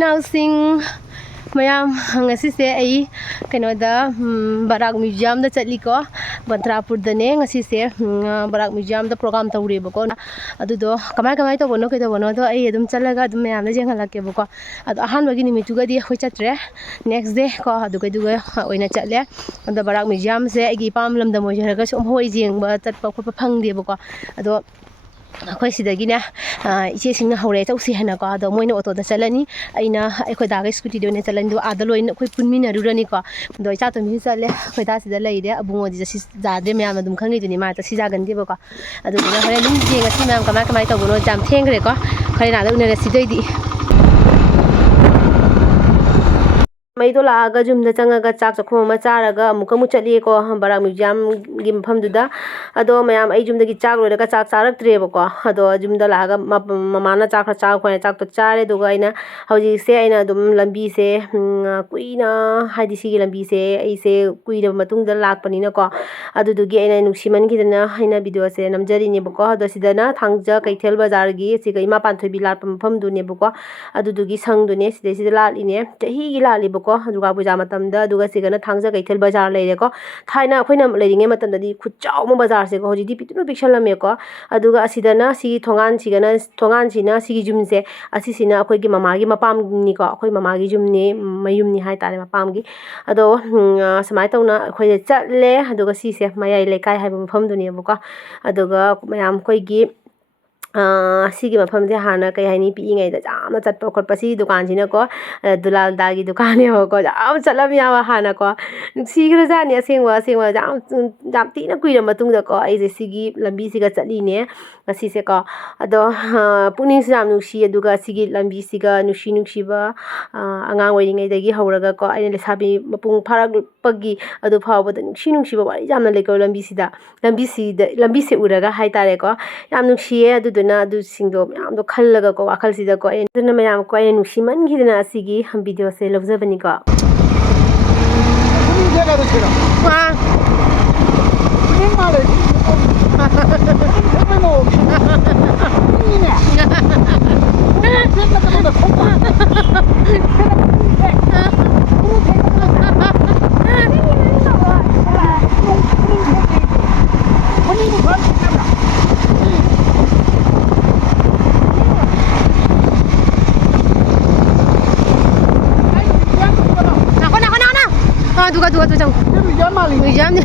ꯏꯆꯤꯟꯅꯥꯎꯁꯤꯡ ꯃꯌꯥꯝ ꯉꯁꯤꯁꯦ ꯑꯩ ꯀꯩꯅꯣꯗ ꯕꯔꯥꯛ ꯃ꯭ꯌꯨꯖꯤꯌꯝꯗ ꯆꯠꯂꯤꯀꯣ ꯕꯟꯇ꯭ꯔꯥꯄꯨꯔꯗꯅꯦ ꯉꯁꯤꯁꯦ ꯕꯔꯥꯛ ꯃ꯭ꯌꯨꯖꯤꯌꯝꯗ ꯄ꯭ꯔꯣꯒ꯭ꯔꯥꯝ ꯇꯧꯔꯦꯕꯀꯣ ꯑꯗꯨꯗꯣ ꯀꯃꯥꯏ ꯇꯧꯕꯅꯣ ꯀꯩꯗꯧꯕꯅꯣꯗꯣ ꯑꯩ ꯑꯗꯨꯝ ꯆꯠꯂꯒ ꯑꯗꯨꯝ ꯃꯌꯥꯝꯗ ꯌꯦꯡꯍꯜꯂꯛꯀꯦꯕꯀꯣ ꯑꯗꯣ ꯑꯍꯥꯟꯕꯒꯤ ꯅꯨꯃꯤꯠꯇꯨꯒꯗꯤ ꯑꯩꯈꯣꯏ ꯆꯠꯇ꯭ꯔꯦ ꯅꯦꯛꯁ ꯗꯦ ꯀꯣ ꯑꯗꯨꯒ ꯑꯣꯏꯅ ꯆꯠꯂꯦ ꯑꯗꯣ ꯕꯔꯥꯛ ꯃ꯭ꯌꯨꯖꯤꯌꯝꯁꯦ ꯑꯩꯒꯤ ꯏꯄꯥꯝ ꯂꯝꯗꯝ ꯑꯣꯏꯖꯔꯒꯁꯨ ꯑꯃꯨꯛ ꯌꯦꯡꯕ ꯆꯠꯄ ꯈꯣꯠꯄ ꯐꯪꯗꯦꯕꯀꯣ ꯑꯗꯣ ꯑꯩꯈꯣꯏ ꯁꯤꯗꯒꯤꯅꯦ ꯏꯆꯦꯁꯤꯡꯅ ꯍꯧꯔꯛꯑꯦ ꯆꯧꯁꯤ ꯍꯥꯏꯅꯀꯣ ꯑꯗꯣ ꯃꯣꯏꯅ ꯑꯣꯇꯣꯗ ꯆꯠꯂꯅꯤ ꯑꯩꯅ ꯑꯩꯈꯣꯏ ꯗꯥꯒ ꯁ꯭ꯀꯨꯇꯤꯗ ꯑꯣꯏꯅ ꯆꯠꯂꯅꯤ ꯑꯗꯣ ꯑꯥꯗ ꯂꯣꯏꯅ ꯑꯩꯈꯣꯏ ꯄꯨꯟꯃꯤꯟꯅꯔꯨꯔꯅꯤꯀꯣ ꯑꯗꯣ ꯏꯆꯥꯇꯣꯝꯕꯤꯁꯨ ꯆꯠꯂꯦ ꯑꯩꯈꯣꯏ ꯗꯥꯁꯤꯗ ꯂꯩꯔꯦ ꯑꯕꯨꯡꯉꯣꯗꯤ ꯆꯠꯁꯤ ꯌꯥꯗ꯭ꯔꯦ ꯃꯌꯥꯝꯅ ꯑꯗꯨꯝ ꯈꯪꯉꯤꯗꯨꯅꯤ ꯃꯥ ꯆꯠꯁꯤ ꯌꯥꯒꯟꯗꯦꯕꯀꯣ ꯑꯗꯨꯗꯨꯅ ꯍꯣꯔꯦꯟ ꯑꯗꯨꯝ ꯌꯦꯡꯉꯁꯤ ꯃꯌꯥꯝ ꯀꯃꯥꯏ ꯇꯧꯕꯅꯣ ꯌꯥꯝ ꯊꯦꯡꯈ꯭ꯔꯦꯀꯣ ꯍꯣꯔꯦꯟ ꯑꯥꯗ ꯎꯅꯔꯁꯤꯗꯣꯏꯗꯤ ꯃꯩꯗꯣ ꯂꯥꯛꯑꯒ ꯌꯨꯝꯗ ꯆꯪꯉꯒ ꯆꯥꯛ ꯆꯥꯛꯈꯨꯝ ꯑꯃ ꯆꯥꯔꯒ ꯑꯃꯨꯛ ꯆꯠꯂꯤꯀꯣ ꯕꯔꯥꯛ ꯃ꯭ꯌꯨꯖꯤꯌꯝꯒꯤ ꯃꯐꯝꯗꯨꯗ ꯑꯗꯣ ꯃꯌꯥꯝ ꯑꯩ ꯌꯨꯝꯗꯒꯤ ꯆꯥꯛ ꯂꯣꯏꯔꯒ ꯆꯥꯛ ꯆꯥꯔꯛꯇ꯭ꯔꯦꯕꯀꯣ ꯑꯗꯣ ꯌꯨꯝꯗ ꯂꯥꯛꯑꯒ ꯃꯃꯥꯅ ꯆꯥꯛ ꯈꯔ ꯆꯥꯈꯣꯏꯅ ꯆꯥꯛꯇꯣ ꯆꯥꯔꯦ ꯑꯗꯨꯒ ꯑꯩꯅ ꯍꯧꯖꯤꯛꯁꯦ ꯑꯩꯅ ꯑꯗꯨꯝ ꯂꯝꯕꯤꯁꯦ ꯀꯨꯏꯅ ꯍꯥꯏꯗꯤ ꯁꯤꯒꯤ ꯂꯝꯕꯤꯁꯦ ꯑꯩꯁꯦ ꯀꯨꯏꯔꯕ ꯃꯇꯨꯡꯗ ꯂꯥꯛꯄꯅꯤꯅꯀꯣ ꯑꯗꯨꯗꯨꯒꯤ ꯑꯩꯅ ꯅꯨꯡꯁꯤꯃꯟꯈꯤꯗꯅ ꯑꯩꯅ ꯚꯤꯗꯤꯑꯣꯁꯦ ꯅꯝꯖꯔꯤꯅꯦꯕꯀꯣ ꯑꯗꯣ ꯁꯤꯗꯅ ꯊꯥꯡꯖ ꯀꯩꯊꯦꯜ ꯕꯖꯥꯔꯒꯤ ꯁꯤꯒ ꯏꯃꯥ ꯄꯥꯟꯊꯣꯏꯕꯤ ꯂꯥꯠꯄ ꯃꯐꯝꯗꯨꯅꯦꯕꯀꯣ ꯑꯗꯨꯗꯨꯒꯤ ꯁꯪꯗꯨꯅꯦ ꯁꯤꯗꯩꯁꯤꯗ ꯂꯥꯠꯂꯤꯅꯦ ꯆꯍꯤꯒꯤ ꯂꯥꯠꯂꯤꯕꯀꯣ ꯗꯨꯔꯒꯥ ꯄꯨꯖꯥ ꯃꯇꯝꯗ ꯑꯗꯨꯒ ꯁꯤꯒꯅ ꯊꯥꯡꯖ ꯀꯩꯊꯦꯜ ꯕꯖꯥꯔ ꯂꯩꯔꯦꯀꯣ ꯊꯥꯏꯅ ꯑꯩꯈꯣꯏꯅ ꯂꯩꯔꯤꯉꯩ ꯃꯇꯝꯗꯗꯤ ꯈꯨꯠꯆꯥꯎ ꯑꯃ ꯕꯖꯥꯔꯁꯦꯀꯣ ꯍꯧꯖꯤꯛꯇꯤ ꯄꯤꯛꯇ꯭ꯔꯨ ꯄꯤꯛꯁꯜꯂꯝꯃꯦꯀꯣ ꯑꯗꯨꯒ ꯑꯁꯤꯗꯅ ꯁꯤꯒꯤ ꯊꯣꯡꯒꯥꯟꯁꯤꯅ ꯁꯤꯒꯤ ꯌꯨꯝꯁꯦ ꯑꯁꯤꯁꯤꯅ ꯑꯩꯈꯣꯏꯒꯤ ꯃꯃꯥꯒꯤ ꯃꯄꯥꯝꯅꯤꯀꯣ ꯑꯩꯈꯣꯏ ꯃꯃꯥꯒꯤ ꯌꯨꯝꯅꯤ ꯃꯌꯨꯝꯅꯤ ꯍꯥꯏꯇꯥꯔꯦ ꯃꯄꯥꯝꯒꯤ ꯑꯗꯣ ꯁꯨꯃꯥꯏꯅ ꯇꯧꯅ ꯑꯩꯈꯣꯏꯁꯦ ꯆꯠꯂꯦ ꯑꯗꯨꯒ ꯁꯤꯁꯦ ꯃꯌꯥꯏ ꯂꯩꯀꯥꯏ ꯍꯥꯏꯕ ꯃꯐꯝꯗꯨꯅꯦꯕꯀꯣ ꯑꯗꯨꯒ ꯃꯌꯥꯝ ꯑꯩꯈꯣꯏꯒꯤ ꯁꯤꯒꯤ ꯃꯐꯝꯁꯦ ꯍꯥꯟꯅ ꯀꯩ ꯍꯥꯏꯅꯤ ꯄꯤꯛꯏꯉꯩꯗ ꯌꯥꯝꯅ ꯆꯠꯄ ꯈꯣꯠꯄ ꯁꯤꯒꯤ ꯗꯨꯀꯥꯟꯁꯤꯅꯀꯣ ꯗꯨꯂꯥꯜꯗꯥꯒꯤ ꯗꯨꯀꯥꯟꯅꯦꯕꯀꯣ ꯌꯥꯝ ꯆꯠꯂꯝꯃꯤ ꯌꯥꯝ ꯍꯥꯟꯅꯀꯣ ꯅꯨꯡꯁꯤꯈ꯭ꯔꯖꯥꯠꯅꯤ ꯑꯁꯦꯡꯕ ꯌꯥꯝ ꯊꯤꯅ ꯀꯨꯏꯔ ꯃꯇꯨꯡꯗꯀꯣ ꯑꯩꯁꯦ ꯁꯤꯒꯤ ꯂꯝꯕꯤꯁꯤꯒ ꯆꯠꯂꯤꯅꯦ ꯉꯁꯤꯁꯦꯀꯣ ꯑꯗꯣ ꯄꯨꯛꯅꯤꯡꯁꯨ ꯌꯥꯝ ꯅꯨꯡꯁꯤ ꯑꯗꯨꯒ ꯁꯤꯒꯤ ꯂꯝꯕꯤꯁꯤꯒ ꯅꯨꯡꯁꯤꯕ ꯑꯉꯥꯡ ꯑꯣꯏꯔꯤꯉꯩꯗꯒꯤ ꯍꯧꯔꯒꯀꯣ ꯑꯩꯅ ꯂꯩꯁꯥꯕꯤ ꯃꯄꯨꯡ ꯐꯥꯔꯛꯄꯒꯤ ꯑꯗꯨ ꯐꯥꯎꯕꯗ ꯅꯨꯡꯁꯤꯕ ꯋꯥꯔꯤ ꯌꯥꯝꯅ ꯂꯩꯀꯣ ꯂꯝꯕꯤꯁꯦ ꯎꯔꯒ ꯍꯥꯏꯇꯥꯔꯦꯀꯣ ꯌꯥꯝ ꯅꯨꯡꯁꯤꯌꯦ ꯑꯗꯨꯗꯨꯅ ꯑꯗꯨꯁꯤꯡꯗꯣ ꯃꯌꯥꯝꯗꯣ ꯈꯜꯂꯒꯀꯣ ꯋꯥꯈꯜꯁꯤꯗꯀꯣ ꯑꯗꯨꯅ ꯃꯌꯥꯝꯀꯣ ꯑꯩꯅ ꯅꯨꯡꯁꯤꯃꯟꯈꯤꯗꯅ ꯑꯁꯤꯒꯤ ꯚꯤꯗꯤꯑꯣꯁꯦ ꯂꯧꯖꯕꯅꯤꯀꯣ 누가 좀 의자니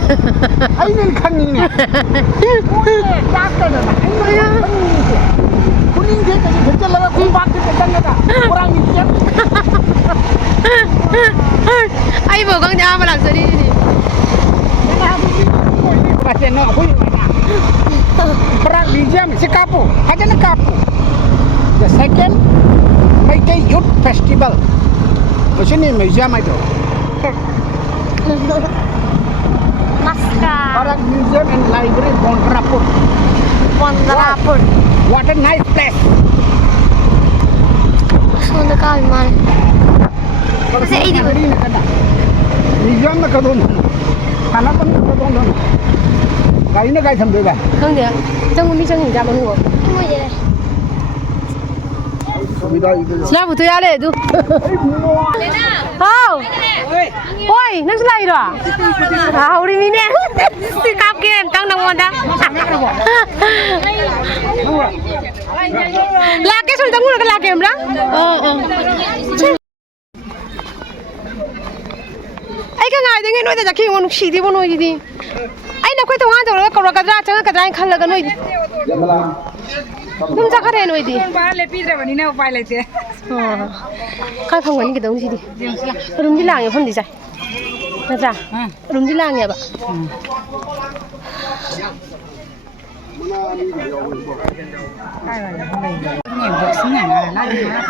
아이는 강이네 약간은 군인 대까지 결절나가 공부학교 대장나가 호랑이 띠야 ai vừa con cha mà làm sao đi Baca nak hui Perang Museum Sikapu Hanya nak kapu The second Meitei Youth Festival Sini museum itu Maskar Perang Museum and Library Bontrapur What a nice place Sudah kali mal Kasi ini Museum nak kadon Kana pun kadon dong Gai na gai tham được à? Không được Trong mi trong hình ra bằng ngủ Sila butuh ya le tu. Oh. Oi, nang sila iro. Ah, uri mine. Si kap ke tang nang wanda. Lake sul tang mula lake amra. Ai ka ngai denge noi da jakhi won shidi won oi di. Ai na khoi thong ha ko ka dra chang ka dra khal la ga noi. Dum cha khare noi di. Ba le pi dra bani na upai le te. Kai phong ngani ke dong si di. Rum di lang ya phong di sai. Na cha. Rum di lang ya ba. Ai rồi không này. Nhiều việc xíu này là đi mà.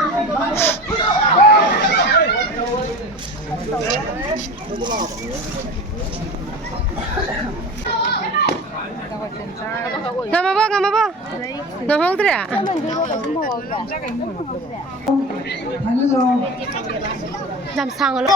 Ngam apa? Ngam hong tre à? Làm sang rồi.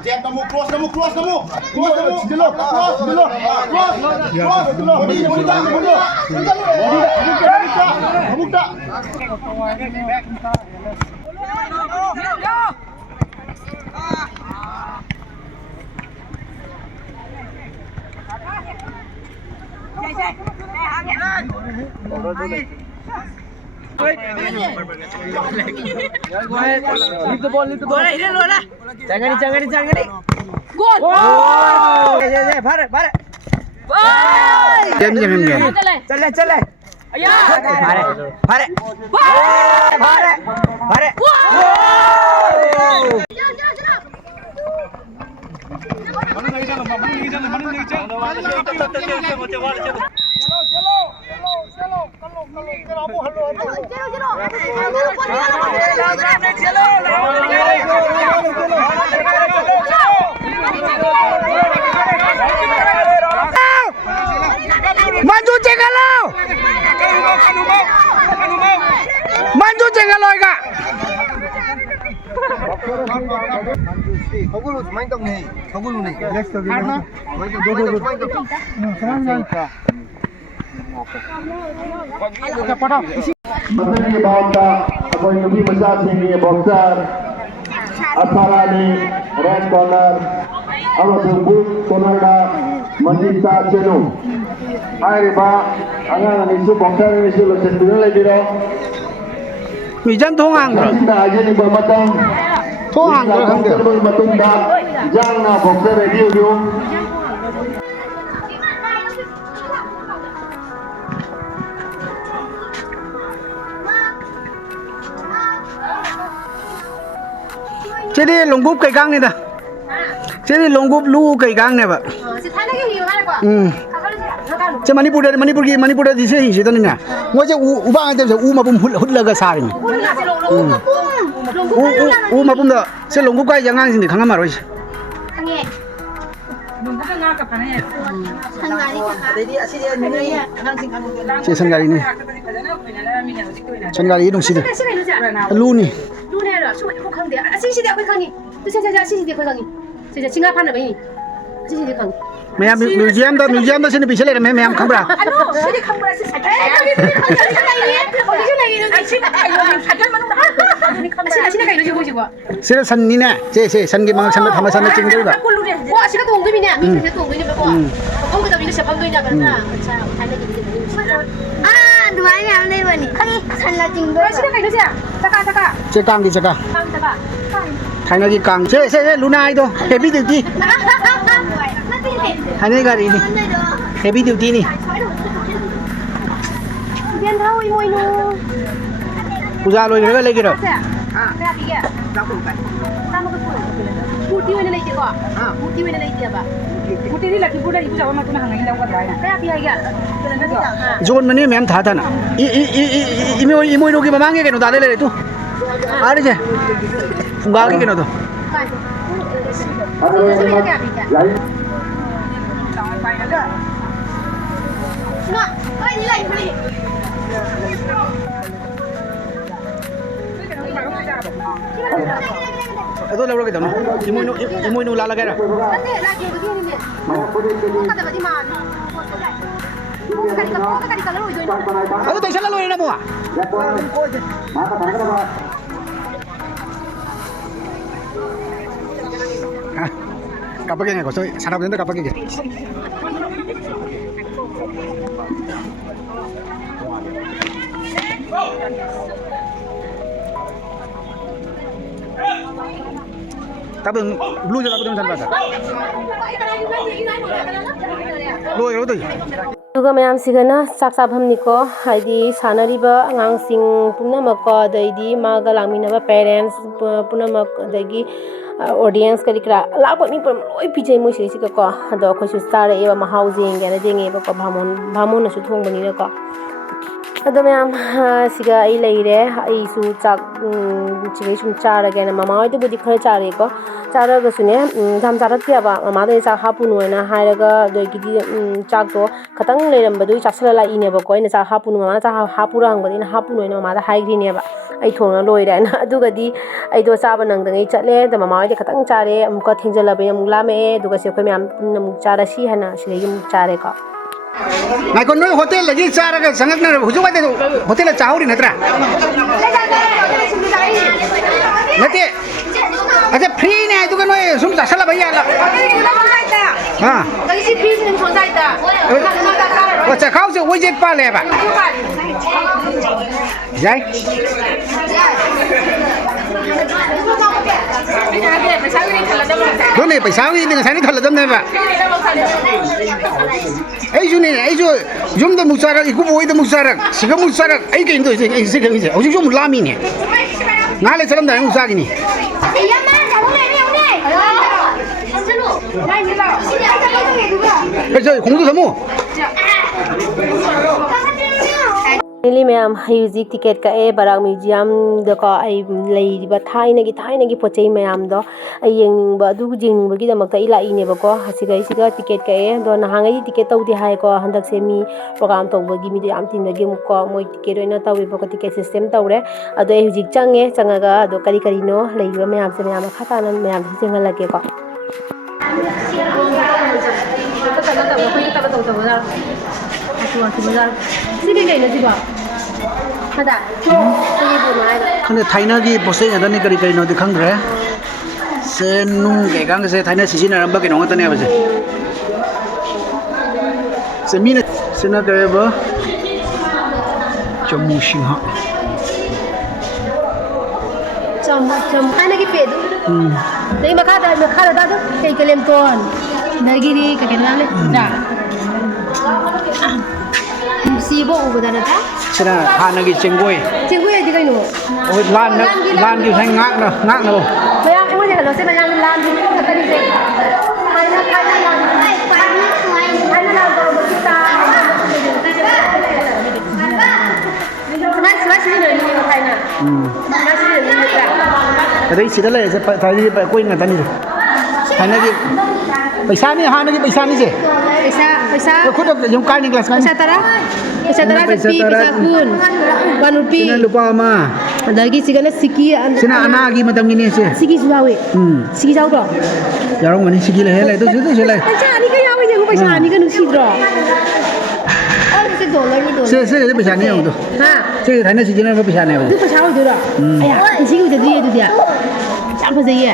Jab kamu close kamu dulu buka Leave the ball. Jangan ni. Gol. Bharat. Jam. Chale. Aya. Bharat. Maju cengalo. Maju cengalo ka. Masih bawta apa yang lebih besar sini boxer Asarani red corner awak sebut corner da Manjita Chenu air ba angan isu boxer isu lo sendiri lagi ro Mijan thongang bro. kita aja ni bermatang Thongang bro hang dia. bermatang da jang na boxer review dia Jadi longgub kai gang ni dah. Jadi longgub lu kai gang ni ba. Jadi Manipur di sini sih tu ni. Ngoi je ubang ada je mapum hut laga sari ni. Mapum dah. Se longgub kai jangan sini kanga maroi. Se sangari ni. Sangari dong sini. Lu ni. Mayam museum dah sini bisa leh mayam kambra. Sini san ni na, san ki mang san dah thama san dah cinggal dah. Cekang di cekang. Kaina di kang. Luna itu heavy duty. Hanya kali ini heavy duty ni. Puja loy ni lagi dah. Putih mana lagi kau? Putih mana lagi apa? Putih ni lagi putih ibu jawab macam mana yang lawat lain. Kaya biar ya. Zone mana memang thata na. Imo logi mamangi keno dale le tu. Ada je. Funggaki keno tu. Itu lalu kita no. Imo inu lala kera. Aku tak salah lalu ini semua. Kapag yan ako, so sarap din kapag yan. Tapos blue siya tapos yung sanbata. Blue yung ito. Duga mayam sigana sak sabham niko haidi sanariba angangsing punamak ko daidi maga langminaba parents punamak dagi audience kari kra lakpa mi pram loi pijai moi sisi ka ko ado ko su star eba ma housing gana denge ba ko bhamon na su thong bani ko ꯑꯗꯣ ꯃꯌꯥꯝ ꯁꯤꯒ ꯑꯩ ꯂꯩꯔꯦ ꯑꯩꯁꯨ ꯆꯥꯛ ꯁꯤꯒꯩ ꯁꯨꯝ ꯆꯥꯔꯒꯦꯅ ꯃꯃꯥ ꯍꯣꯏꯗꯕꯨꯗꯤ ꯈꯔ ꯆꯥꯔꯦꯀꯣ ꯆꯥꯔꯒꯁꯨꯅꯦ ꯌꯥꯝ ꯆꯥꯔꯛꯇꯦꯕ ꯃꯃꯥꯗꯩ ꯆꯥꯛ ꯍꯥꯞꯄꯨꯅꯣꯅ ꯍꯥꯏꯔꯒ ꯑꯗꯒꯤꯗꯤ ꯆꯥꯛꯇꯣ ꯈꯇꯪ ꯂꯩꯔꯝꯕꯗꯨꯒꯤ ꯆꯥꯛꯁꯜꯂ ꯂꯥꯛꯏꯅꯦꯕꯀꯣ ꯑꯩꯅ ꯆꯥꯛ ꯍꯥꯞꯄꯨꯅꯣ ꯃꯃꯥꯅ ꯆꯥꯛ ꯍꯥꯞꯄꯨꯔ ꯍꯪꯕꯗ ꯑꯩꯅ ꯍꯥꯞꯄꯨꯅꯣꯅ ꯃꯃꯥꯗ ꯍꯥꯏꯈ꯭ꯔꯤꯅꯦꯕ ꯑꯩ ꯊꯣꯡꯉ ꯂꯣꯏꯔꯦ ꯍꯥꯏꯅ ꯑꯗꯨꯒꯗꯤ ꯑꯩꯗꯣ ꯆꯥꯕ ꯅꯪꯗꯉꯩ ꯆꯠꯂꯦ ꯑꯗ ꯃꯃꯥ ꯍꯣꯏꯗꯤ ꯈꯇꯪ ꯆꯥꯔꯦ ꯑꯃꯨꯛꯀ ꯊꯦꯡꯖꯜꯂꯕꯩ ꯑꯃꯨꯛ ꯂꯥꯝꯃꯛꯑꯦ ꯑꯗꯨꯒ ꯁꯤ ꯑꯩꯈꯣꯏ ꯃꯌꯥꯝ ꯄꯨꯟꯅ ꯑꯃꯨꯛ ꯆꯥꯔꯁꯤ ꯍꯥꯏꯅ ꯁꯤꯗꯒꯤ ꯑꯃꯨꯛ ꯆꯥꯔꯦꯀꯣ ꯉꯥꯏꯈꯣ ꯅꯣꯏ ꯍꯣꯇꯦꯜꯗꯒꯤ ꯆꯥꯔꯒ ꯆꯪꯉꯛꯅꯔꯕ ꯍꯧꯖꯤꯛ ꯋꯥꯏꯗ ꯍꯣꯇꯦꯜꯗ ꯆꯥꯍꯧꯔꯤ ꯅꯠꯇ꯭ꯔꯥ ꯅꯠꯇꯦ ꯑꯗ ꯐ꯭ꯔꯤꯅꯦ ꯑꯗꯨꯒ ꯅꯣꯏ ꯁꯨꯝ ꯆꯥꯁꯜꯂꯕ ꯌꯥꯜꯂ ꯆꯈꯥꯎꯁꯦ ꯑꯣꯏꯖꯦꯠ ꯄꯥꯜꯂꯦꯕ ꯌꯥꯏ ꯅꯣꯏ ꯄꯩꯁꯥꯒꯤꯗꯤ ꯉꯁꯥꯏꯅ ꯊꯜꯂꯗꯕꯅꯦꯕ ꯑꯩꯁꯨꯅꯦ ꯑꯩꯁꯨ ꯌꯨꯝꯗ ꯑꯃꯨꯛ ꯆꯥꯔꯛ ꯏꯀꯨꯕ ꯍꯣꯏꯗ ꯑꯃꯨꯛ ꯆꯥꯔꯛ ꯁꯤꯒ ꯑꯃꯨꯛ ꯆꯥꯔꯛ ꯑꯩ ꯀꯩꯅꯣ ꯇꯧꯔꯤꯁꯦ ꯑꯩ ꯁꯤ ꯈꯪꯉꯤꯁꯦ ꯍꯧꯖꯤꯛꯁꯨ ꯑꯃꯨꯛ ꯂꯥꯝꯃꯤꯅꯦ ꯉꯥ ꯂꯩ ꯆꯠꯂꯝꯗꯥꯏ ꯑꯃꯨꯛ ꯆꯥꯈꯤꯅꯤ ꯈꯣꯡꯎꯞꯇꯨ ꯊꯝꯃꯨ ꯐꯦꯃꯤꯂꯤ ꯃꯌꯥꯝ ꯑꯩ ꯍꯧꯖꯤꯛ ꯇꯤꯀꯦꯠ ꯀꯛꯑꯦ ꯕꯔꯥꯛ ꯃ꯭ꯌꯨꯖꯤꯌꯝꯗꯀꯣ ꯑꯩ ꯂꯩꯔꯤꯕ ꯊꯥꯏꯅꯒꯤ ꯄꯣꯠ ꯆꯩ ꯃꯌꯥꯝꯗꯣ ꯑꯩ ꯌꯦꯡꯅꯤꯡꯕ ꯑꯗꯨ ꯌꯦꯡꯅꯤꯡꯕꯒꯤꯗꯃꯛꯇ ꯑꯩ ꯂꯥꯛꯏꯅꯦꯕꯀꯣ ꯑꯁꯤꯒꯩꯁꯤꯒ ꯇꯤꯀꯦꯠ ꯀꯛꯑꯦ ꯑꯗꯣ ꯅꯍꯥꯟꯉꯩꯗꯤ ꯇꯤꯀꯦꯠ ꯇꯧꯗꯦ ꯍꯥꯏꯀꯣ ꯍꯟꯗꯛꯁꯦ ꯃꯤ ꯄ꯭ꯔꯣꯒꯥꯝ ꯇꯧꯕꯒꯤ ꯃꯤꯗꯣ ꯌꯥꯝ ꯇꯤꯟꯕꯒꯤ ꯑꯃꯨꯛꯀꯣ ꯃꯣꯏ ꯇꯤꯀꯦꯠ ꯑꯣꯏꯅ ꯇꯧꯋꯦꯕꯀꯣ ꯇꯤꯀꯦꯠ ꯁꯤꯁꯇꯦꯝ ꯇꯧꯔꯦ ꯑꯗꯣ ꯑꯩ ꯍꯧꯖꯤꯛ ꯆꯪꯉꯒ ꯑꯗꯣ ꯀꯔꯤ ꯀꯔꯤꯅꯣ ꯂꯩꯔꯤꯕ ꯃꯌꯥꯝꯁꯦ ꯃꯌꯥꯝ ꯃꯈꯥ ꯇꯥꯅ ꯃꯌꯥꯝꯁꯦ ꯌꯦꯡꯍꯜꯂꯛꯀꯦꯀꯣ ꯁꯤꯗꯤ ꯀꯩꯅꯣ ꯁꯤꯕꯣ ꯈꯪꯗꯦ ꯊꯥꯏꯅꯒꯤ ꯄꯣꯠ ꯆꯩ ꯉꯥꯛꯇꯅꯤ ꯀꯔꯤ ꯀꯔꯤꯅꯣꯗꯤ ꯈꯪꯗ꯭ꯔꯦ ꯁꯦ ꯅꯨꯡ ꯀꯩꯀꯥꯡꯒꯁꯦ ꯊꯥꯏꯅ ꯁꯤꯖꯤꯟꯅꯔꯝꯕ ꯀꯩꯅꯣ ꯉꯥꯛꯇꯅꯦꯕ ꯁꯦ ꯃꯤꯅ ꯁꯤꯅ ꯀꯔꯤꯕ ꯆꯃꯨ ꯁꯤꯡꯍ ꯊꯥꯏꯅꯒꯤ ꯄꯦꯗꯨ ꯑꯗꯒꯤ ꯃꯈꯥꯗ ꯑꯗꯨ ꯀꯩ ꯀꯂꯦꯝꯇꯣꯟ ꯑꯗꯒꯤꯗꯤ ꯀꯩ ꯃꯌꯥꯝ ꯂꯩ ꯅꯨꯡꯁꯤꯕ ꯎꯕꯗ ꯅꯠꯇ꯭ꯔꯥ ꯁꯤꯅ ꯍꯥꯟꯅꯒꯤ ꯆꯦꯡꯒꯣꯏ ꯍꯥꯏꯗꯤ ꯀꯩꯅꯣ ꯂꯥꯟꯒꯤ ꯉꯁꯥꯏ ꯉꯥꯛꯅꯕ ꯃꯌꯥꯝ ꯑꯩꯉꯣꯟꯗ ꯍꯜꯂꯣꯁꯦ ꯃꯌꯥꯝ ꯂꯥꯟꯒꯤ ꯈꯛꯇꯅꯤꯁꯦ ꯑꯗꯩ ꯁꯤꯗ ꯂꯩꯔꯤꯁꯦ ꯊꯥꯏꯅꯒꯤ ꯀꯣꯏꯟ ꯉꯥꯛꯇꯅꯤꯁꯦ ꯊꯥꯏꯅꯒꯤ ꯄꯩꯁꯥꯅꯤ ꯍꯥꯟꯅꯒꯤ ꯄꯩꯁꯥꯅꯤꯁꯦ पैसा ꯈꯨꯗꯛ ꯌꯨꯝ ꯀꯥꯏꯅꯤ ꯒ꯭ꯂꯥꯁ पैसा tara पैसा tara pi पैसा kun 1 rupee ꯁꯤꯅ ꯂꯨꯄꯥ ꯑꯃ adagi sigana siki ꯁꯤꯅ ꯑꯅꯥꯒꯤ ꯃꯇꯝꯒꯤꯅꯦ ꯁꯦ siki su yawe siki yaudro ꯌꯥꯎꯔꯝꯒꯅꯤ ꯁꯤꯒꯤ ꯂꯩ ꯂꯩ ꯑꯗꯨꯁꯨ ꯂꯩ पैसा ani ka yawe yengu पैसा ani ka nusidro ꯁꯦ ꯄꯩꯁꯥꯅꯤ ꯌꯦꯡꯉꯨꯗꯣ ha ꯁꯤ ꯊꯥꯏꯅ ꯁꯤꯖꯤꯟꯅꯕ ꯄꯩꯁꯥꯅꯦꯕ du पैसा oidoro aya siki udadri edudi ya ꯌꯥꯝ ꯐꯖꯩꯌꯦ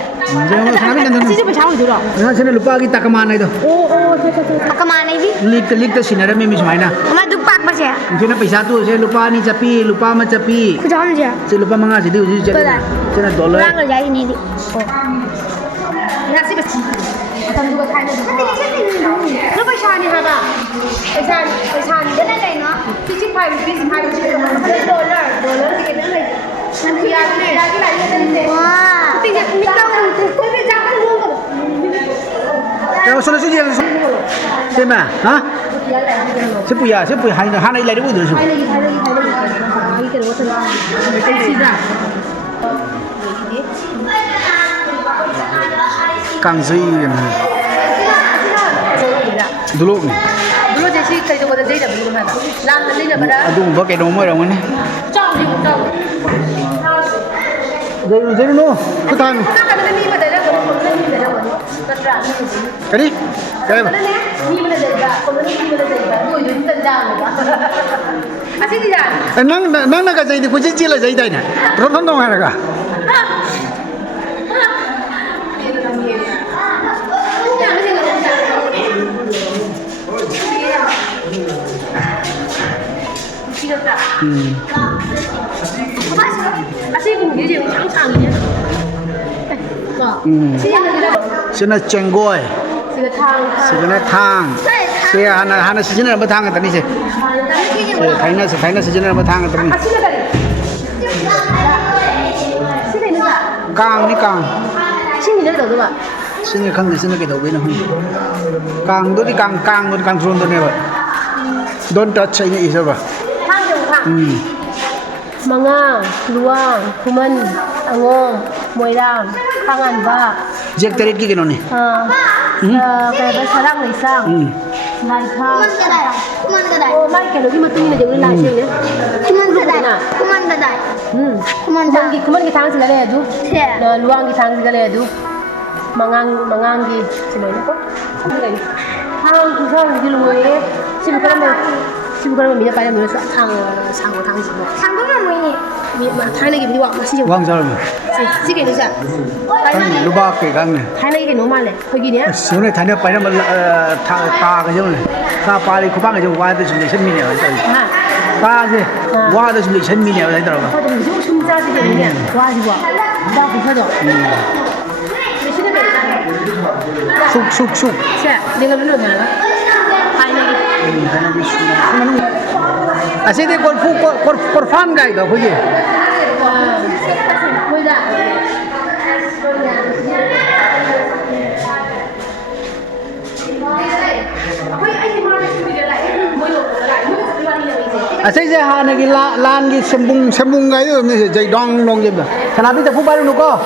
ꯁꯤꯁꯨ ꯄꯩꯁꯥ ꯑꯣꯏꯗꯣꯏꯔꯣ ꯁꯤꯅ ꯂꯨꯄꯥꯒꯤ ꯇꯀꯃꯥꯟ ꯍꯥꯏꯗꯣ Takaman ini? ꯂꯤꯛꯇ ꯁꯤꯟꯅꯔꯝꯃꯤ ꯃꯤ ꯁꯨꯃꯥꯏꯅ Mama dupak mas ya? ꯁꯤꯅ ꯄꯩꯁꯥ ꯇꯨꯁꯦ ꯂꯨꯄꯥ 2 ꯆꯠꯄꯤ ꯂꯨꯄꯥ 1 ꯆꯠꯄꯤ Kejauhan aja. ꯁꯤ ꯂꯨꯄꯥ 5 ꯁꯤꯗꯤ ꯍꯧꯖꯤꯛ ꯆꯠꯂꯤꯅ ꯁꯤꯅ ꯗꯣꯂꯔ Kurang aja ini. ꯉꯁꯤ ꯃꯇꯝꯗꯨꯒ ꯊꯥꯏꯅꯗꯨꯒ ꯅꯪ ꯄꯩꯁꯥꯅꯤ ꯍꯥꯏꯕ ꯄꯩꯁꯥꯅꯤ Kena kayak 65 rupees dollar ꯀꯩ ꯃꯌꯥꯝ ꯂꯩ ꯌꯥꯒꯤ ꯂꯥꯏꯔꯤꯛ Wah. ꯀꯩꯅꯣ ꯁꯣꯅ ꯁꯤ ꯌꯦꯡ ꯁꯦꯃ ꯍꯥ ꯁꯤ ꯄꯨꯌꯥ ꯍꯥꯟꯅ ꯂꯩꯔꯤ ꯑꯣꯏꯗ꯭ꯔꯁꯨ ꯀꯥꯡꯖꯩ ꯗꯨꯂꯣꯛꯅꯤ ꯗꯨꯂꯣꯛꯁꯦ ꯁꯤ ꯀꯩꯗꯧꯕꯗ ꯂꯩꯅꯕꯅꯣ ꯍꯥꯏꯕ ꯂꯥꯟꯅ ꯂꯩꯅꯕꯔꯥ ꯑꯗꯨꯒꯨꯝꯕ ꯀꯩꯅꯣꯝ ꯑꯣꯏꯔꯝꯒꯅꯤ ꯖꯩꯔꯨꯅꯨ ꯈꯨꯊꯥꯡ ꯀꯔꯤ ꯀꯔꯤꯕ ꯅꯪꯅꯒ ꯖꯩꯗꯤ ꯀꯣꯏꯆꯦꯟ ꯆꯦꯜꯂ ꯖꯩꯗꯥꯏꯅꯦ ꯔꯣꯐꯝ ꯅꯨꯡꯉꯥꯏꯔꯒ sini cenggoy sini thang si hana sejenak berthang tadi sih Thailand sejenak berthang tadi kang ni kang sini kang di sini kita ubin kang tu di kang turun tu ni apa don't touch ini is apa Mangang, Luang, Kuman, Angong, Moirang, Kanganba, Jack Terit ki kinone. kaya Sarang Laisang, Laithang. Kuman gadai. Oh, mai kaya lagi matu ni jadi nasi ni. Kuman gadai. Kuman gadai. Kuman Kuman ki thang segala ya tu. Ya. Na Luang ki thang segala ya tu. Mangang ki sino ni ko. Thang tu thang di luwe. Sibukan mina pada mina thang sino. 상금은 뭐니? Thang lagi bini wak masih jauh. Wang salam. Si kaya ni sa. Kan luba ke gang ne. Thang lagi kaya normal le. Pergi ni ya. Sune thane pa na ta ga jong ne. Ta pa li khu ba ga jong wa de sum le chen mi ne. Ha. Ta je wa de sum le chen mi ne dai da ba. 或者你就숨자这个里面挖一挖，挖不开的。没事的呗。 Suk. 是，那个没弄的了。还那个。 Asih de korfan gai ga khoje. 会的。Asih je ha na gi lan gi sembung gai yo ne jai dong long je ba. Kana bi ta pu baru nu ko.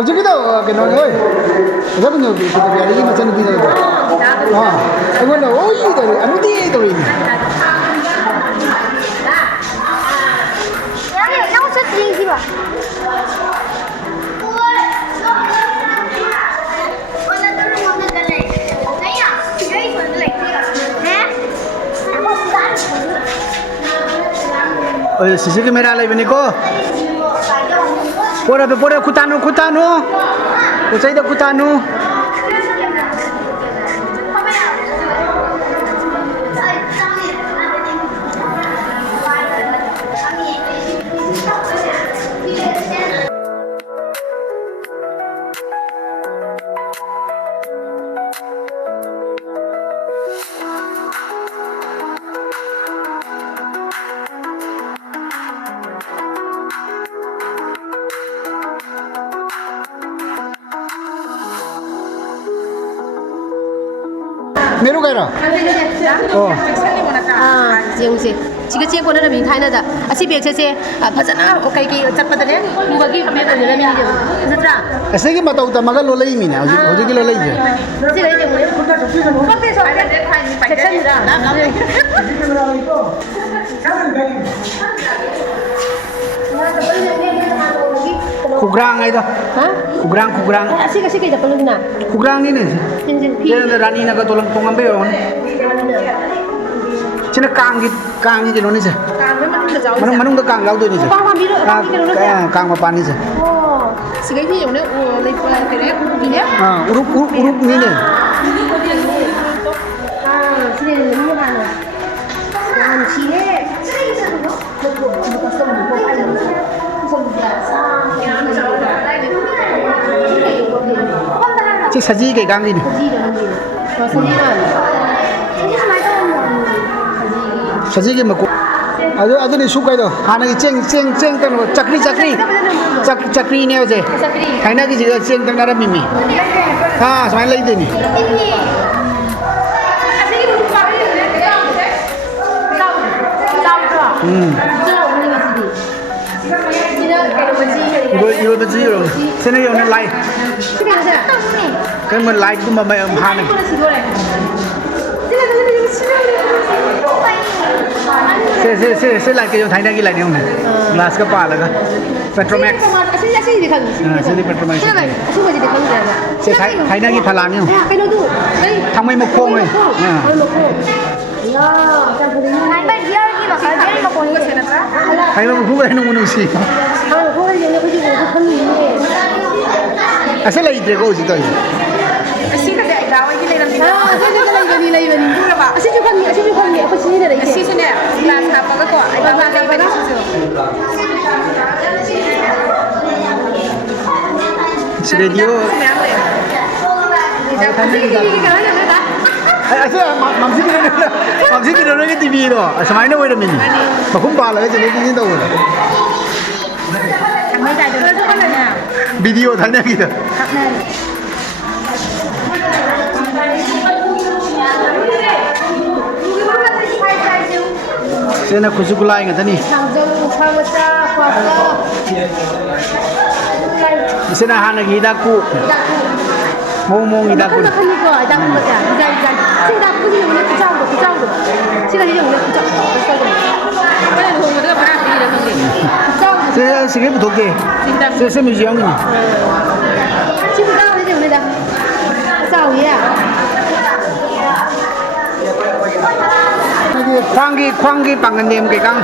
Jika kita kenal oi, siapa ni? Kita biar lagi macam ni kita. Aku nak, oh ini tu, anu dia tu ini. yang usah tinggi ba. Oh, sisi kamera lagi ni ko. Pora kutano. Usai dah kutano. Meru kaya? Oh. 지금 지가 찍고 나는 민 타이나다. 아시 비엑세세 파자나 오케이 잡받네. 무거기 비엑을 내면 이제 그렇다. Asal kita tahu tak makan lolai ni, hoji kita lolai je. 지가 이제 뭐 혼자 좁히는 거 같아서 괜찮다. Kugrang itu. Hah? Kugrang. Asik idah perlu na. Kugrang ini. Dia rani nak tolong ambil orang. Cina kang je ni je. Manung dah kang lau tu ni je. Kang apa ni je. Oh, sigai ni yang ni lepas kena ni ya. Uruk ni ni. sini ni mana? Yang sini. Cik saji ke gang ini. Saji ke makuk. Ada ni suka itu. Hana ni ceng tan cakri ni aja. Hana ni juga ceng tan nara mimi. Ha, semain lagi tu ni. Ibu bersih loh. Sini yang ni light. Kan men light tu mama emhan ni. Se light ke yang Thailand ki light ni orang. Glass ke pala ke. Petromax. Sini Petromax. Se Thailand ki phalan ni. Thang mai mok khong ni. Thai mai mok khong ni nung si. Asal lagi tu kau cerita. Asyik ada dawa je dalam ni. lagi bani. Dulu ba. Asyik juga ni. Apa sini dah lagi? Asyik sini. Kelas apa ke kau? Ada apa bani susu. Radio. Asal mamsi kita ni TV tu. Semain ni boleh mini. Makum pala je ni tahu. mấy đại được rất là nha. 비디오 달려기다. Khắp nơi. 쟤나 구수굴라인 같더니. 쟤나 하나 기다고. 몽몽 이다고. 쟤 시계 부족해. 쟤 뮤지엄이니. 광기 방금 nem cái căng.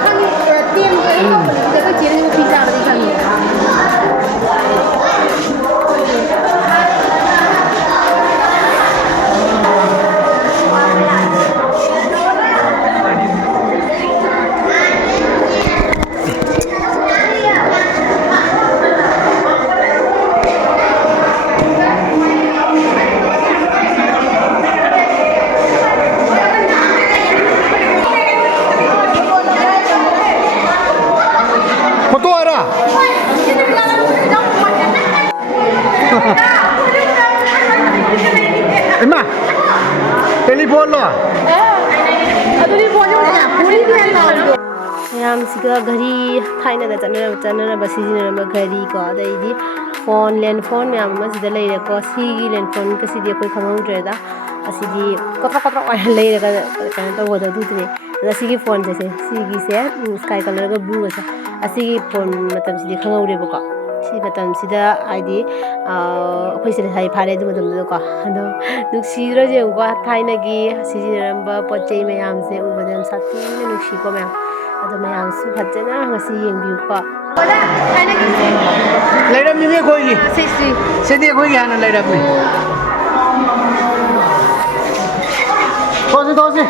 Foto ada. Emma, telepon lo. ꯃꯌꯥꯝꯁꯤꯒ ꯘꯔꯤ ꯊꯥꯏꯅꯗ ꯆꯠꯅꯔꯕ ꯁꯤꯖꯤꯟꯅꯔꯝꯕ ꯘꯔꯤ ꯀꯣ ꯑꯗꯩꯗꯤ phone ꯂꯦꯟ phone ꯃꯌꯥꯝ ꯑꯃ ꯁꯤꯗ ꯂꯩꯔꯦꯀꯣ ꯁꯤꯒꯤ ꯂꯦꯟ ꯐꯣꯟꯒꯁꯤꯗꯤ ꯑꯩꯈꯣꯏ ꯈꯪꯍꯧꯗ꯭ꯔꯦꯗ ꯑꯁꯤꯗꯤ ꯀꯣꯇ꯭ꯔꯣꯛ ꯑꯣꯏꯅ ꯂꯩꯔꯒ ꯀꯩꯅꯣ ꯇꯧꯕꯗꯣ ꯑꯗꯨꯗꯨꯅꯦ ꯑꯗ ꯁꯤꯒꯤ ꯐꯣꯟꯁꯦ ꯁꯤꯒꯤꯁꯦ ꯁ꯭ꯀꯥꯏ ꯀꯂꯔꯒ ꯕ꯭ꯂꯨꯒꯁꯦ ꯑꯁꯤꯒꯤ ꯐꯣꯟ ꯃꯇꯝꯁꯤꯗꯤ ꯈꯪꯍꯧꯔꯦꯕꯀꯣ ꯁꯤ ꯃꯇꯝꯁꯤꯗ ꯍꯥꯏꯗꯤ ꯑꯩꯈꯣꯏ ꯁꯤꯗ ꯂꯩꯁꯥꯕꯤ ꯐꯥꯔꯦ ꯑꯗꯨ ꯃꯇꯝꯗꯨꯗꯀꯣ ꯑꯗꯣ ꯅꯨꯡꯁꯤꯗ꯭ꯔꯁꯨ ꯌꯦꯡꯉꯨꯀꯣ ꯊꯥꯏꯅꯒꯤ ꯁꯤꯖꯤꯟꯅꯔꯝꯕ ꯄꯣꯠ ꯆꯩ ꯃꯌꯥꯝꯁꯦ ꯎꯕꯗ ꯌꯥꯝ ꯁꯥꯊꯤꯅ ꯅꯨꯡꯁꯤꯀꯣ ꯃꯌꯥꯝ ꯑꯗꯣ ꯃꯌꯥꯝꯁꯨ ꯐꯖꯅ ꯉꯁꯤ ꯌꯦꯡꯕꯤꯌꯨꯀꯣ Layram ni koi gi. Sedi koi gi hana layram ni. Tosi.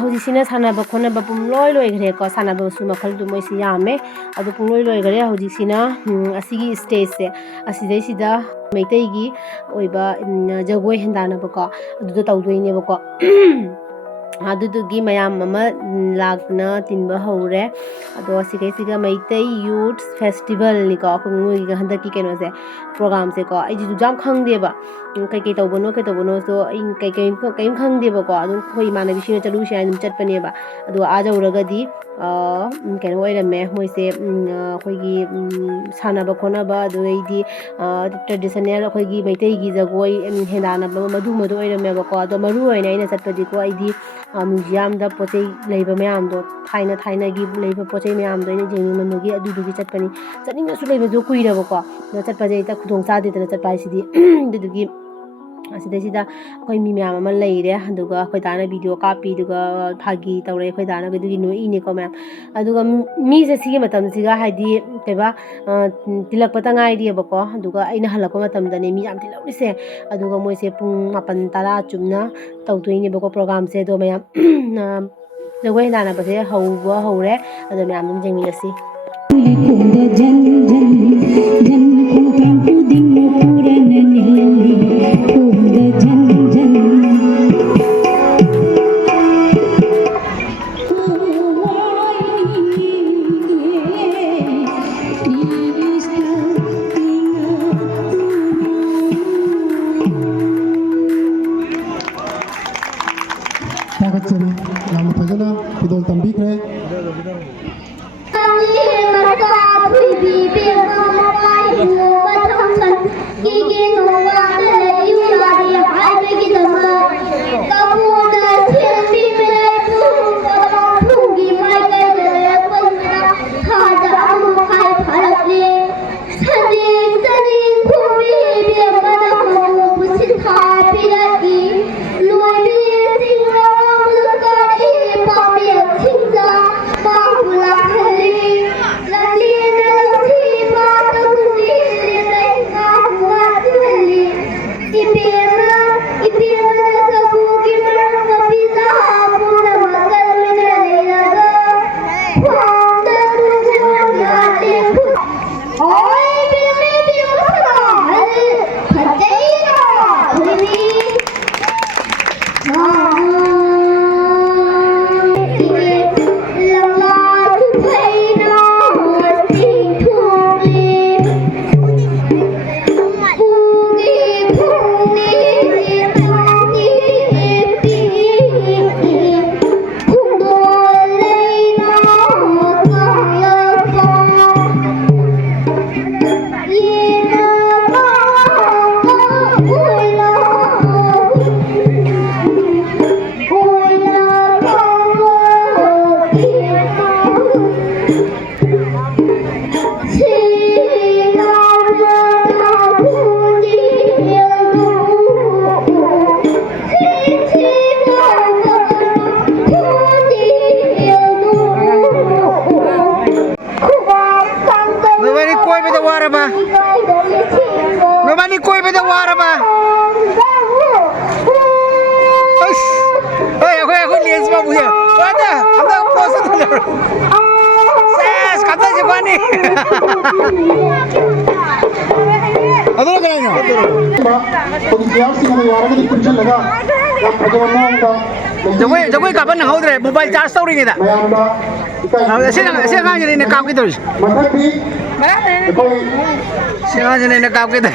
ꯍꯧꯖꯤꯛꯁꯤꯅ ꯁꯥꯟꯅꯕ ꯈꯣꯠꯅꯕ ꯄꯨꯡꯂꯣꯏ ꯂꯣꯏꯈ꯭ꯔꯦꯀꯣ ꯁꯥꯟꯅꯕꯁꯨ ꯃꯈꯜꯗꯨ ꯃꯣꯏꯁꯤ ꯌꯥꯝꯃꯦ ꯑꯗꯨ ꯄꯨꯡꯂꯣꯏ ꯂꯣꯏꯈ꯭ꯔꯦ ꯍꯧꯖꯤꯛꯁꯤꯅ ꯑꯁꯤꯒꯤ ꯁ꯭ꯇꯦꯖꯁꯦ ꯑꯁꯤꯗꯩꯁꯤꯗ ꯃꯩꯇꯩꯒꯤ ꯑꯣꯏꯕ ꯖꯒꯣꯏ ꯍꯦꯟꯗꯥꯟꯅꯕꯀꯣ ꯑꯗꯨꯗꯣ ꯇꯧꯗꯣꯏꯅꯦꯕꯀꯣ ꯑꯗꯨꯗꯨꯒꯤ ꯃꯌꯥꯝ ꯑꯃ ꯂꯥꯛꯇꯨꯅ ꯇꯤꯟꯕ ꯍꯧꯔꯦ ꯑꯗꯣ ꯁꯤꯒꯩꯁꯤꯒ ꯃꯩꯇꯩ ꯌꯨꯠ ꯐꯦꯁꯇꯤꯚꯦꯜꯅꯤꯀꯣ ꯑꯩꯈꯣꯏ ꯃꯣꯏꯒꯤ ꯍꯟꯗꯛꯀꯤ ꯀꯩꯅꯣꯁꯦ ꯄ꯭ꯔꯣꯒꯥꯝꯁꯦꯀꯣ ꯑꯩꯁꯨ ꯌꯥꯝ ꯈꯪꯗꯦꯕ ꯀꯩꯀꯩ ꯇꯧꯕꯅꯣꯁꯨ ꯑꯩ ꯀꯩꯝ ꯈꯪꯗꯦꯕꯀꯣ ꯑꯗꯨꯝ ꯑꯩꯈꯣꯏ ꯏꯃꯥꯟꯅꯕꯤꯁꯤꯡꯅ ꯆꯠꯂꯨꯁꯤ ꯍꯥꯏꯅ ꯑꯗꯨꯝ ꯆꯠꯄꯅꯦꯕ ꯑꯗꯣ ꯑꯥ ꯌꯧꯔꯒꯗꯤ ꯀꯩꯅꯣ ꯑꯣꯏꯔꯝꯃꯦ ꯃꯣꯏꯁꯦ ꯑꯩꯈꯣꯏꯒꯤ ꯁꯥꯟꯅꯕ ꯈꯣꯠꯅꯕ ꯑꯗꯨꯗꯩꯗꯤ ꯇ꯭ꯔꯦꯗꯤꯁꯅꯦꯜ ꯑꯩꯈꯣꯏꯒꯤ ꯃꯩꯇꯩꯒꯤ ꯖꯒꯣꯏ ꯍꯦꯟꯗꯥꯟꯅꯕ ꯃꯗꯨ ꯑꯣꯏꯔꯝꯃꯦꯕꯀꯣ ꯑꯗꯣ ꯃꯔꯨ ꯑꯣꯏꯅ ꯑꯩꯅ ꯆꯠꯄꯗꯤꯀꯣ ꯑꯩꯗꯤ ꯃ꯭ꯌꯨꯖꯤꯌꯝꯗ ꯄꯣꯠ ꯆꯩ ꯂꯩꯕ ꯃꯌꯥꯝꯗꯣ ꯊꯥꯏꯅꯒꯤ ꯂꯩꯕ ꯄꯣꯠ ꯆꯩ ꯃꯌꯥꯝꯗꯣ ꯑꯩꯅ ꯌꯦꯡꯅꯤꯡꯃꯟꯕꯒꯤ ꯑꯗꯨꯗꯨꯒꯤ ꯆꯠꯄꯅꯤ ꯆꯠꯅꯤꯡꯉꯁꯨ ꯂꯩꯕꯁꯨ ꯀꯨꯏꯔꯕꯀꯣ ꯑꯗꯣ ꯆꯠꯄꯁꯦ ꯍꯦꯛꯇ ꯈꯨꯗꯣꯡ ꯆꯥꯗꯦꯗꯅ ꯆꯠꯄ ꯍꯥꯏꯁꯤꯗꯤ ꯑꯗꯨꯗꯨꯒꯤ ꯑꯁꯤꯗꯩꯁꯤꯗ ꯑꯩꯈꯣꯏ ꯃꯤ ꯃꯌꯥꯝ ꯑꯃ ꯂꯩꯔꯦ ꯑꯗꯨꯒ ꯑꯩꯈꯣꯏ ꯗꯥꯅ ꯚꯤꯗꯤꯑꯣ ꯀꯥꯞꯄꯤ ꯑꯗꯨꯒ ꯐꯥꯒꯤ ꯇꯧꯔꯦ ꯑꯩꯈꯣꯏ ꯗꯥꯅ ꯑꯗꯨꯒꯤ ꯅꯣꯛꯏꯅꯦꯀꯣ ꯃꯌꯥꯝ ꯑꯗꯨꯒ ꯃꯤꯁꯦ ꯁꯤꯒꯤ ꯃꯇꯝꯁꯤꯒ ꯍꯥꯏꯗꯤ ꯀꯩꯕꯥ ꯇꯤꯜꯂꯛꯄꯇ ꯉꯥꯏꯔꯤꯑꯕꯀꯣ ꯑꯗꯨꯒ ꯑꯩꯅ ꯍꯜꯂꯛꯄ ꯃꯇꯝꯗꯅꯦ ꯃꯤ ꯌꯥꯝ ꯇꯤꯜꯍꯧꯔꯤꯁꯦ ꯑꯗꯨꯒ ꯃꯣꯏꯁꯦ ꯄꯨꯡ 9-10 ꯆꯨꯝꯅ ꯇꯧꯗꯣꯏꯅꯦꯕꯀꯣ ꯄ꯭ꯔꯣꯒꯥꯝꯁꯦ ꯑꯗꯣ ꯃꯌꯥꯝ ꯖꯒꯣꯏ ꯍꯦꯟꯗꯥꯟꯅꯕꯁꯦ ꯍꯧꯔꯦ ꯑꯗꯣ ꯃꯌꯥꯝ ꯑꯗꯨꯝ ꯌꯦꯡꯃꯤꯟꯅꯁꯤ Ses, kata si Kwani. Aduh kayaknya. Pengsiasing ang iwarang di punca laga. Yang pagkawan ka. Jagoy kapan na hodre mobile charge tawri kita. Mayanda. Siya nga niya nakap kita. Matagbi. Iko'y Siya nga niya nakap kita.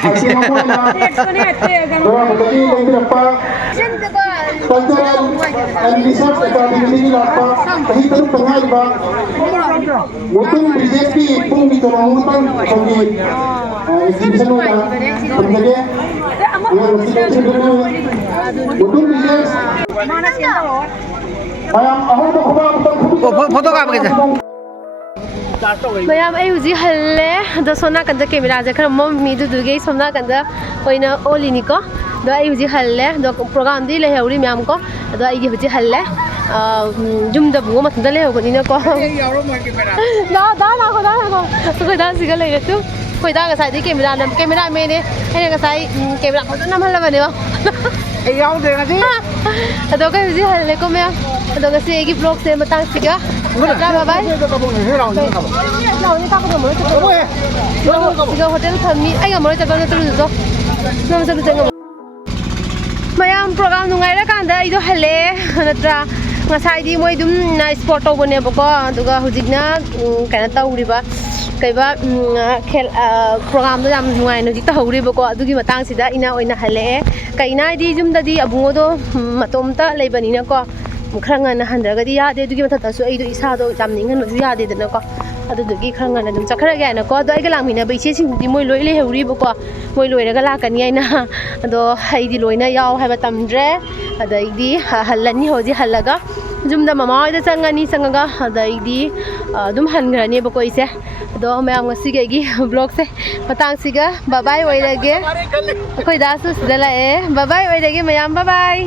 Dora matagbi ang pinapa. Cultural and Research Academy nila pa. Kahit anong pangal ba? Mutong BJP pong dito na utang. Pagki. Exhibition mo na. Pagkali. Ang masipag sa dulo. Mutong BJP. Mayam, ako ba kubang Foto ka kita. mayam ay uji halle do sona kanda camera ja khara mom mi du ge somna kanda oina oli ni ko do ay uji halle do program di le heuri myam ko do ay gi uji halle jum da bu ma tunda le ho ni na ko ko da siga le tu ko da ga sai di camera me ne ai ga sai camera ko na mal ba ne ba Ay yaw de ngasi. do ka uji halle ko me do ga se gi vlog se matang siga bye bye 나오니 까고 뭐 지금 호텔 탐미 아이가 뭐라 잡아는 들어줘 너무 잘 된거 mayam program nungai kan da ido hale natra ngasai di moi dum na sport to bone bako aduga hujigna kana tauriba kaiba khel program do jam nungai no jita hori bako adugi matang sida ina oina hale kaina di jum da di abungo do matom ta leibani na ko khanga na handra ga di ya de dugi mata ta su ai do isa do jam ning no ju ya de na ko adu dugi khanga na dum chakhara ga na ko do ai ga langmi na bai che sing di moi loi le hori bako moi loi ra ga la kan yai na ado ai di loi na yaw hai ba tamdre adai di halani hoji halaga jumda mama da changani changaga adai di dum hangrani bako ise ado mayam ngasi gi vlog se patang siga bye bye oi lage koi da su sida la e bye bye oi lage mayam bye bye